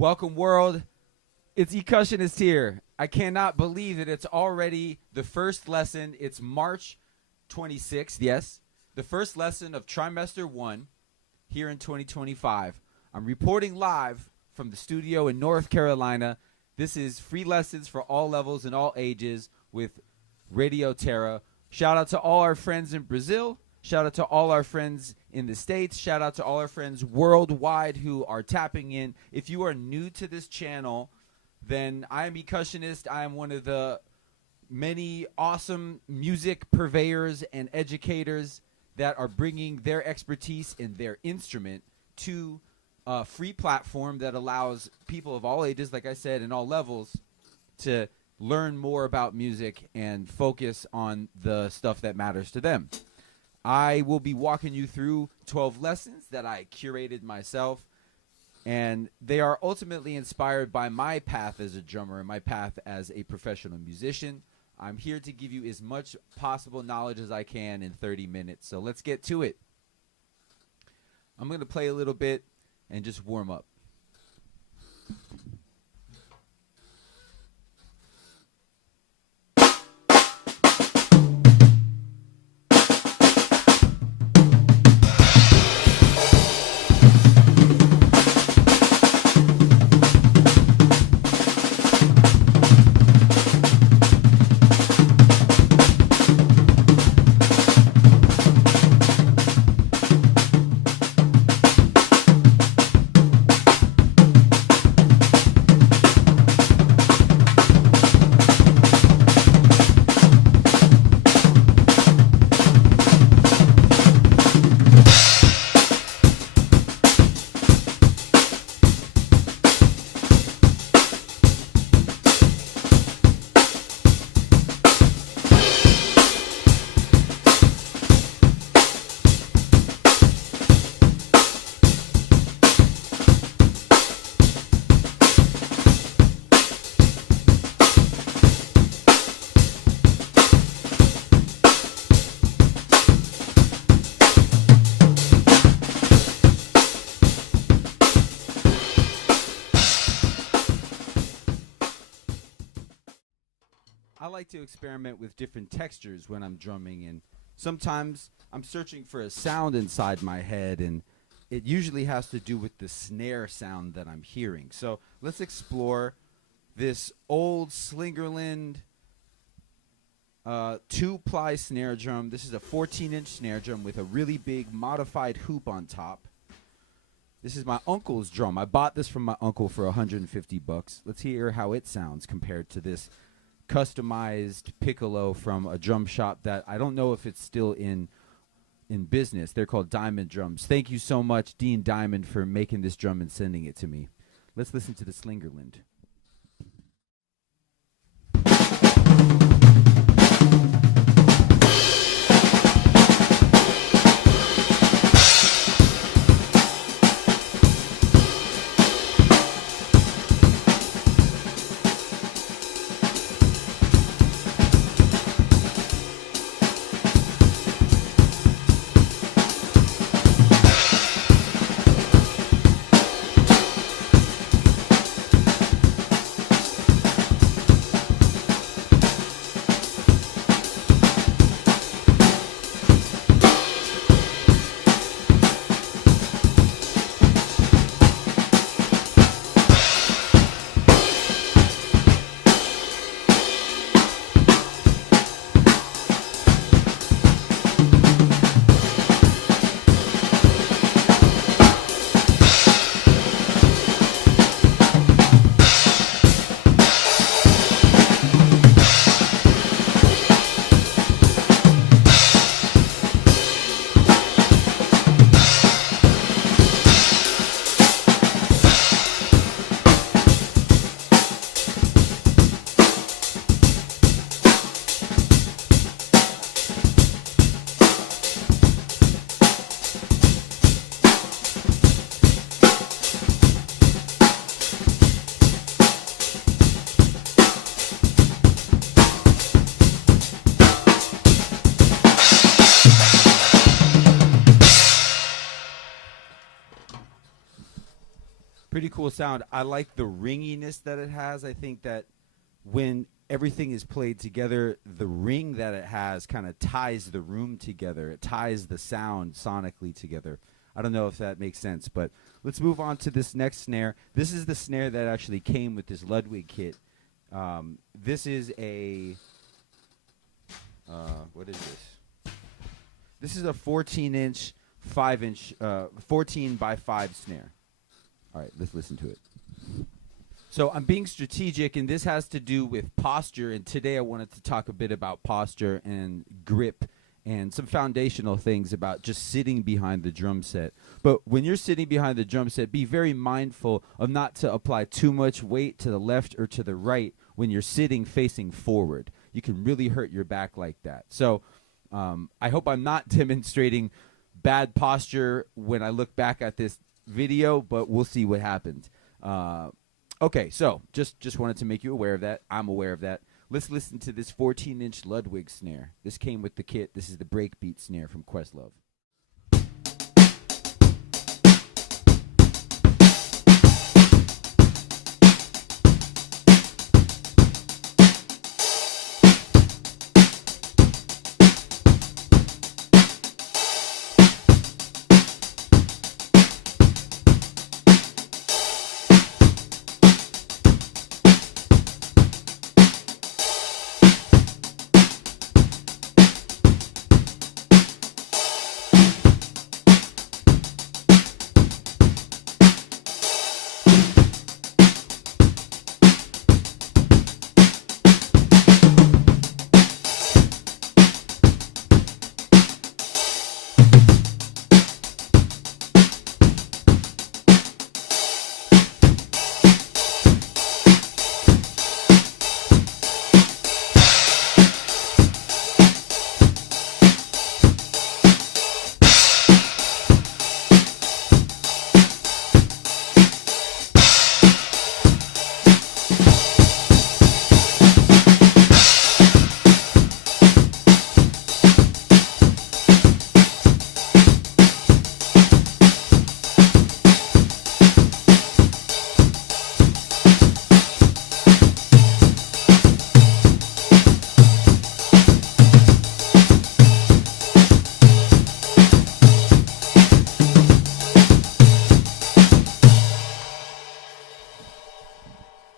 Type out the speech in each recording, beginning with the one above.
Welcome, world. It's Ecussionist here. I cannot believe that it's already the first lesson. It's March 26th, yes. The first lesson of trimester 1 here in 2025. I'm reporting live from the studio in North Carolina. This is free lessons for all levels and all ages with Radio Terra. Shout out to all our friends in Brazil. Shout out to all our friends in the States. Shout out to all our friends worldwide who are tapping in. If you are new to this channel, then I am Ecussionist. I am one of the many awesome music purveyors and educators that are bringing their expertise in their instrument to a free platform that allows people of all ages, like I said, and all levels to learn more about music and focus on the stuff that matters to them. I will be walking you through 12 lessons that I curated myself, and they are ultimately inspired by my path as a drummer and my path as a professional musician. I'm here to give you as much possible knowledge as I can in 30 minutes, so let's get to it. I'm going to play a little bit and just warm up. I like to experiment with different textures when I'm drumming, and sometimes I'm searching for a sound inside my head, and it usually has to do with the snare sound that I'm hearing. So let's explore this old Slingerland 2-ply snare drum. This is a 14-inch snare drum with a really big modified hoop on top. This is my uncle's drum. I bought this from my uncle for $150. Let's hear how it sounds compared to this customized piccolo from a drum shop that I don't know if it's still in business. They're called Diamond Drums. Thank you so much, Dean Diamond, for making this drum and sending it to me. Let's listen to the Slingerland. Pretty cool sound. I like the ringiness that it has. I think that when everything is played together, the ring that it has kind of ties the room together. It ties the sound sonically together. I don't know if that makes sense, but let's move on to this next snare. This is the snare that actually came with this Ludwig kit. This is a, what is this? This is a 14-inch, 5-inch, 14 by 5 snare. All right, let's listen to it. So I'm being strategic, and this has to do with posture, and today I wanted to talk a bit about posture and grip and some foundational things about just sitting behind the drum set. But when you're sitting behind the drum set, be very mindful of not to apply too much weight to the left or to the right when you're sitting facing forward. You can really hurt your back like that. So I hope I'm not demonstrating bad posture when I look back at this video, but we'll see what happens. Okay, so just wanted to make you aware of that. I'm aware of that. Let's listen to this 14-inch Ludwig snare. This came with the kit. This is the breakbeat snare from Questlove.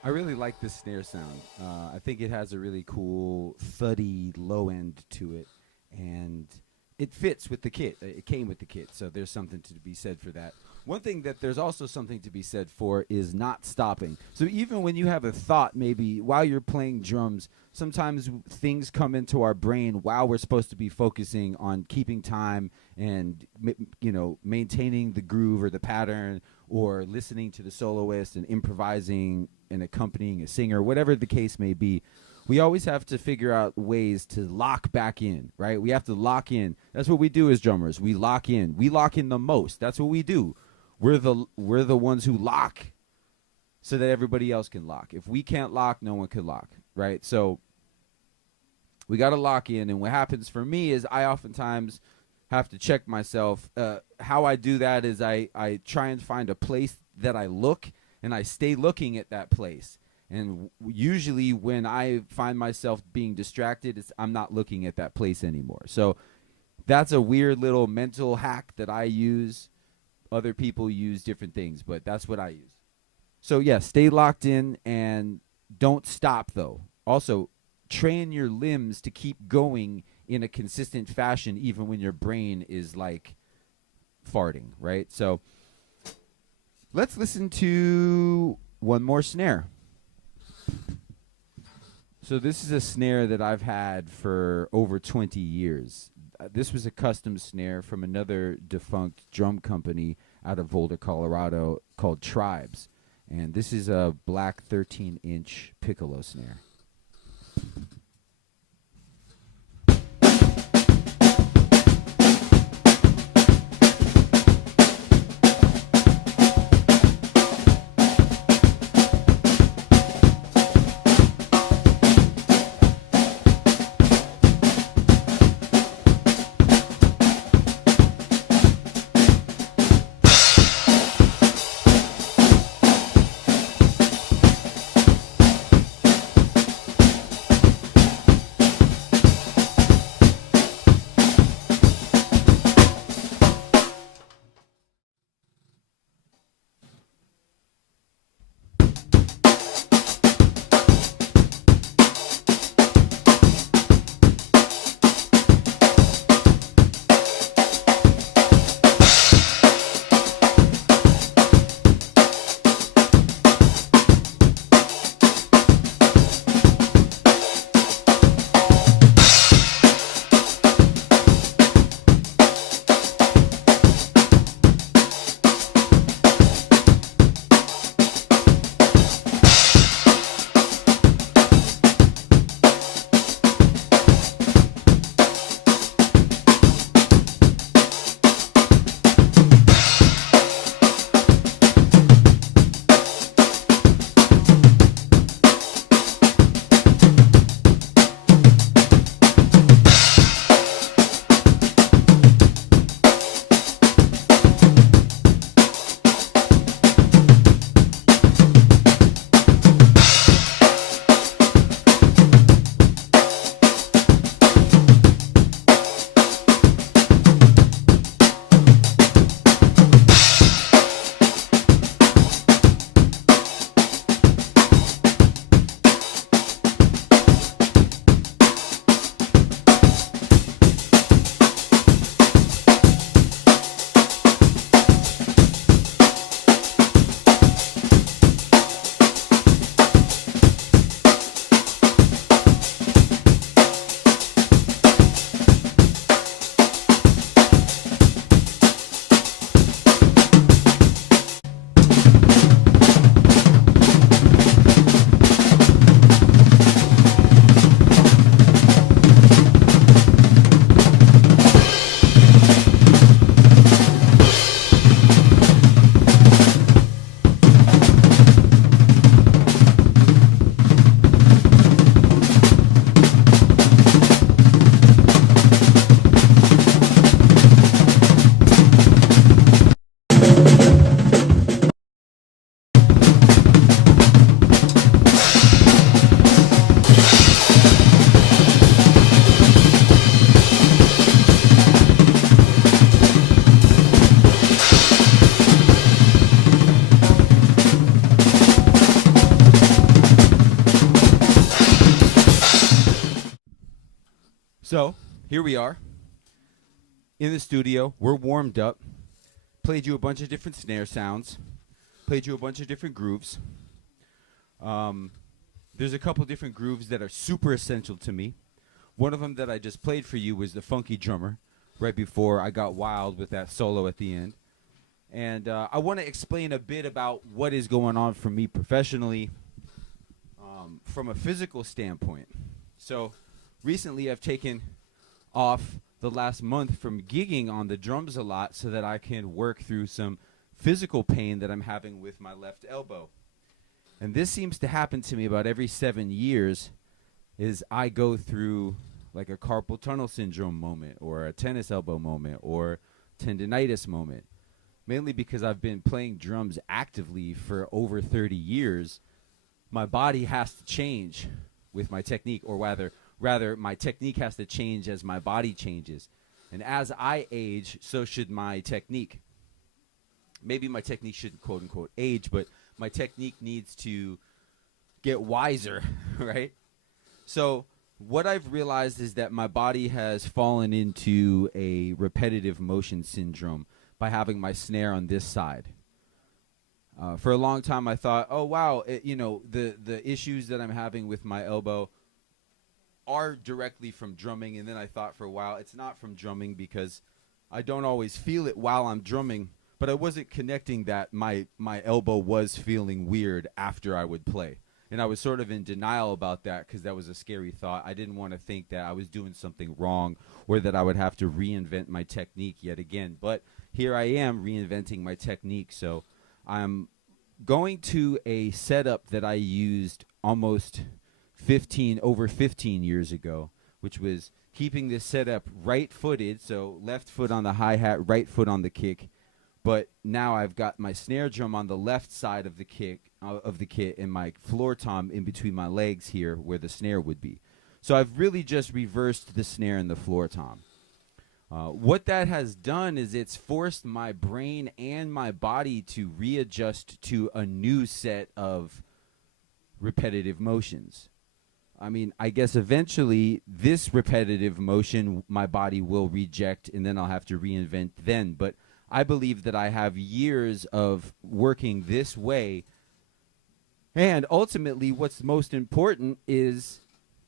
I really like this snare sound. I think it has a really cool thuddy low end to it, and it fits with the kit. It came with the kit, so there's something to be said for that. One thing that there's also something to be said for is not stopping. So even when you have a thought, maybe while you're playing drums, sometimes things come into our brain while we're supposed to be focusing on keeping time and maintaining the groove or the pattern, or listening to the soloist and improvising and accompanying a singer, whatever the case may be. We always have to figure out ways to lock back in, right? We have to lock in. That's what we do as drummers. We lock in. We lock in the most. That's what we do. We're the ones who lock so that everybody else can lock. If we can't lock, no one can lock, right? So we got to lock in. And what happens for me is I oftentimes have to check myself. How I do that is I try and find a place that I look, and I stay looking at that place. And usually when I find myself being distracted, I'm not looking at that place anymore. So that's a weird little mental hack that I use. Other people use different things, but that's what I use. So yeah, stay locked in and don't stop though. Also, train your limbs to keep going in a consistent fashion even when your brain is like farting, right? So let's listen to one more snare. So this is a snare that I've had for over 20 years. This was a custom snare from another defunct drum company out of Boulder, Colorado called Tribes. And this is a black 13-inch piccolo snare. So here we are in the studio. We're warmed up. Played you a bunch of different snare sounds. Played you a bunch of different grooves. There's a couple different grooves that are super essential to me. One of them that I just played for you was the Funky Drummer, right before I got wild with that solo at the end. And I want to explain a bit about what is going on for me professionally from a physical standpoint. So recently I've taken off the last month from gigging on the drums a lot so that I can work through some physical pain that I'm having with my left elbow. And this seems to happen to me about every 7 years, is I go through like a carpal tunnel syndrome moment or a tennis elbow moment or tendinitis moment. Mainly because I've been playing drums actively for over 30 years, my body has to change with my technique, or rather my technique has to change as my body changes. And as I age, so should my technique. Maybe my technique shouldn't quote unquote age, but my technique needs to get wiser, right? So what I've realized is that my body has fallen into a repetitive motion syndrome by having my snare on this side. For a long time, I thought, oh, wow, the issues that I'm having with my elbow are directly from drumming. And then I thought for a while, it's not from drumming because I don't always feel it while I'm drumming. But I wasn't connecting that my elbow was feeling weird after I would play. And I was sort of in denial about that because that was a scary thought. I didn't want to think that I was doing something wrong or that I would have to reinvent my technique yet again. But here I am reinventing my technique. So I'm going to a setup that I used almost over 15 years ago, which was keeping this setup right-footed, so left foot on the hi-hat, right foot on the kick. But now I've got my snare drum on the left side of the kit and my floor tom in between my legs here where the snare would be. So I've really just reversed the snare and the floor tom. What that has done is it's forced my brain and my body to readjust to a new set of repetitive motions. I mean, I guess eventually this repetitive motion my body will reject and then I'll have to reinvent then. But I believe that I have years of working this way. And ultimately, what's most important is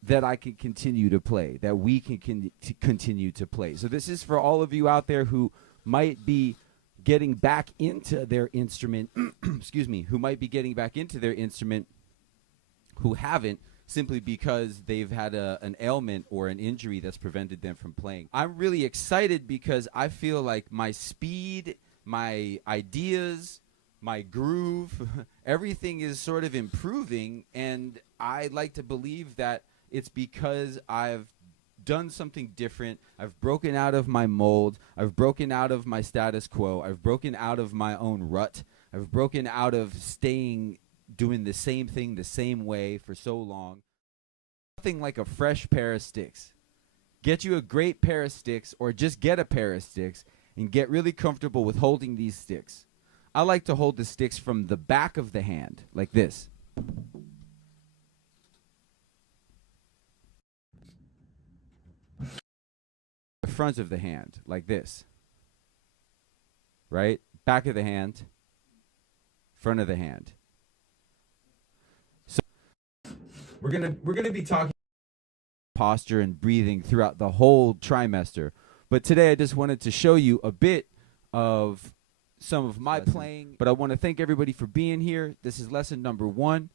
that I can continue to play, that we can continue to play. So this is for all of you out there who might be getting back into their instrument, excuse me, who might be getting back into their instrument, who haven't, simply because they've had an ailment or an injury that's prevented them from playing. I'm really excited because I feel like my speed, my ideas, my groove, everything is sort of improving, and I like to believe that it's because I've done something different. I've broken out of my mold. I've broken out of my status quo. I've broken out of my own rut. I've broken out of doing the same thing the same way for so long. Nothing like a fresh pair of sticks. Get you a great pair of sticks, or just get a pair of sticks and get really comfortable with holding these sticks. I like to hold the sticks from the back of the hand, like this. The front of the hand, like this. Right? Back of the hand, front of the hand. So we're gonna be talking posture and breathing throughout the whole trimester. But today I just wanted to show you a bit of some of my playing. But I want to thank everybody for being here. This is lesson number 1.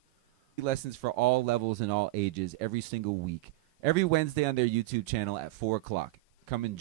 Lessons for all levels and all ages every single week. Every Wednesday on their YouTube channel at 4 o'clock. Come and join.